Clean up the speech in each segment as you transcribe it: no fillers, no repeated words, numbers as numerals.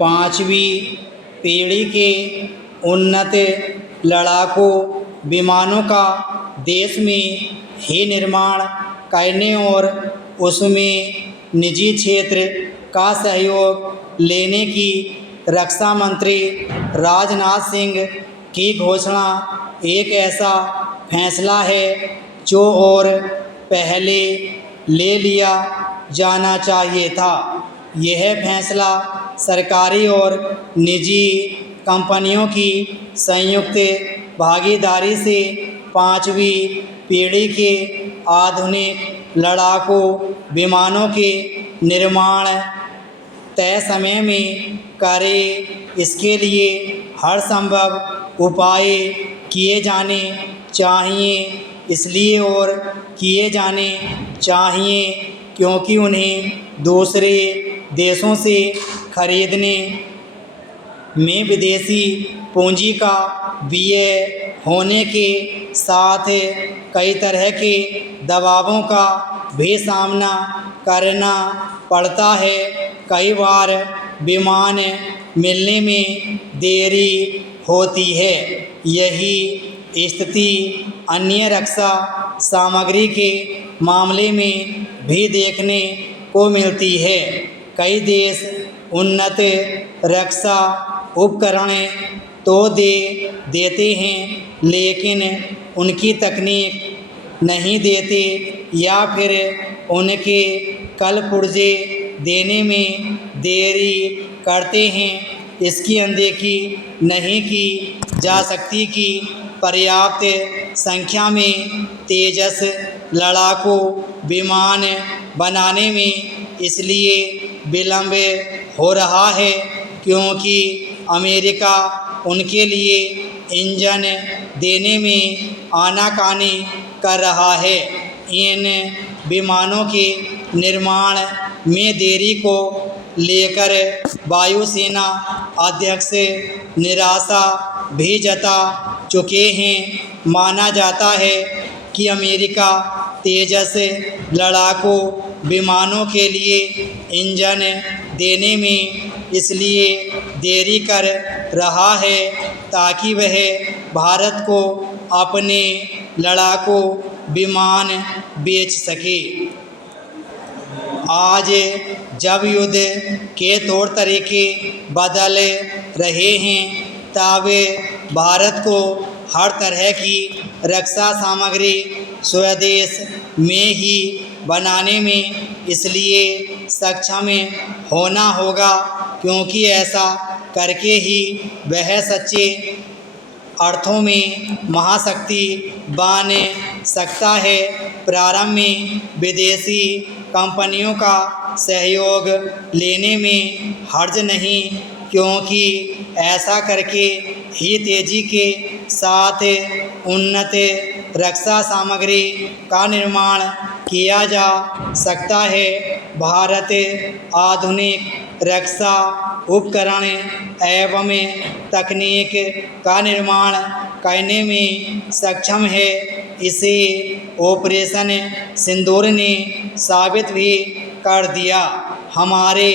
5वीं पीढ़ी के उन्नत लड़ाकू विमानों का देश में ही निर्माण करने और उसमें निजी क्षेत्र का सहयोग लेने की रक्षा मंत्री राजनाथ सिंह की घोषणा एक ऐसा फैसला है जो और पहले ले लिया जाना चाहिए था। यह फैसला सरकारी और निजी कंपनियों की संयुक्त भागीदारी से 5वीं पीढ़ी के आधुनिक लड़ाकू विमानों के निर्माण तय समय में करे, इसके लिए हर संभव उपाय किए जाने चाहिए। इसलिए और किए जाने चाहिए क्योंकि उन्हें दूसरे देशों से खरीदने में विदेशी पूंजी का व्यय होने के साथ कई तरह के दबावों का भी सामना करना पड़ता है। कई बार विमान मिलने में देरी होती है। यही स्थिति अन्य रक्षा सामग्री के मामले में भी देखने को मिलती है। कई देश उन्नत रक्षा उपकरण तो देते हैं लेकिन उनकी तकनीक नहीं देते या फिर उनके कल पुर्जे देने में देरी करते हैं। इसकी अनदेखी नहीं की जा सकती कि पर्याप्त संख्या में तेजस लड़ाकू विमान बनाने में इसलिए विलंब हो रहा है क्योंकि अमेरिका उनके लिए इंजन देने में आनाकानी कर रहा है। इन विमानों के निर्माण में देरी को लेकर वायुसेना अध्यक्ष निराशा भी जता चुके हैं। माना जाता है कि अमेरिका तेजस लड़ाकू विमानों के लिए इंजन देने में इसलिए देरी कर रहा है ताकि वह भारत को अपने लड़ाकू विमान बेच सके। आज जब युद्ध के तौर तरीके बदल रहे हैं तब भारत को हर तरह की रक्षा सामग्री स्वदेश में ही बनाने में इसलिए सक्षम होना होगा क्योंकि ऐसा करके ही वह सच्चे अर्थों में महाशक्ति बन सकता है। प्रारंभ में विदेशी कंपनियों का सहयोग लेने में हर्ज नहीं क्योंकि ऐसा करके ही तेजी के साथ उन्नत रक्षा सामग्री का निर्माण किया जा सकता है। भारत आधुनिक रक्षा उपकरण एवं तकनीक का निर्माण करने में सक्षम है। इसे ऑपरेशन सिंदूर ने साबित भी कर दिया। हमारे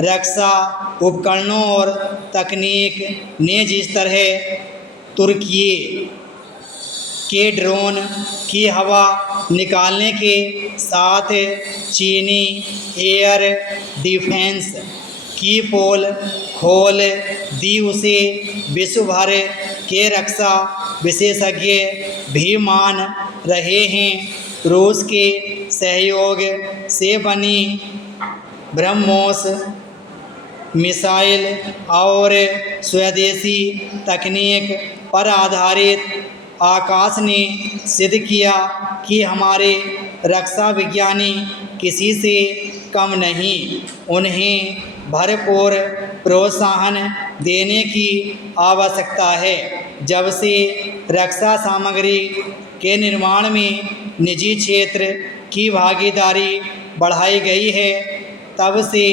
रक्षा उपकरणों और तकनीक ने जिस तरह तुर्की के ड्रोन की हवा निकालने के साथ चीनी एयर डिफेंस की पोल खोल दी, उसे विश्व भर के रक्षा विशेषज्ञ भी मान रहे हैं। रूस के सहयोग से बनी ब्रह्मोस मिसाइल और स्वदेशी तकनीक पर आधारित आकाश ने सिद्ध किया कि हमारे रक्षा विज्ञानी किसी से कम नहीं। उन्हें भरपूर प्रोत्साहन देने की आवश्यकता है। जब से रक्षा सामग्री के निर्माण में निजी क्षेत्र की भागीदारी बढ़ाई गई है तब से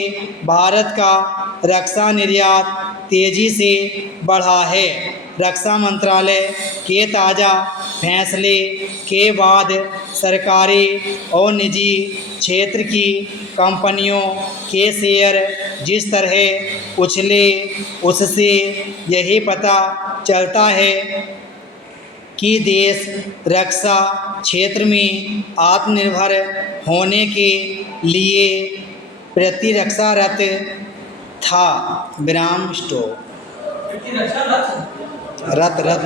भारत का रक्षा निर्यात तेजी से बढ़ा है। रक्षा मंत्रालय के ताज़ा फैसले के बाद सरकारी और निजी क्षेत्र की कंपनियों के शेयर जिस तरह उछले उससे यही पता चलता है कि देश रक्षा क्षेत्र में आत्मनिर्भर होने के लिए प्रतिरक्षारत था। विराम स्टॉप। रत रत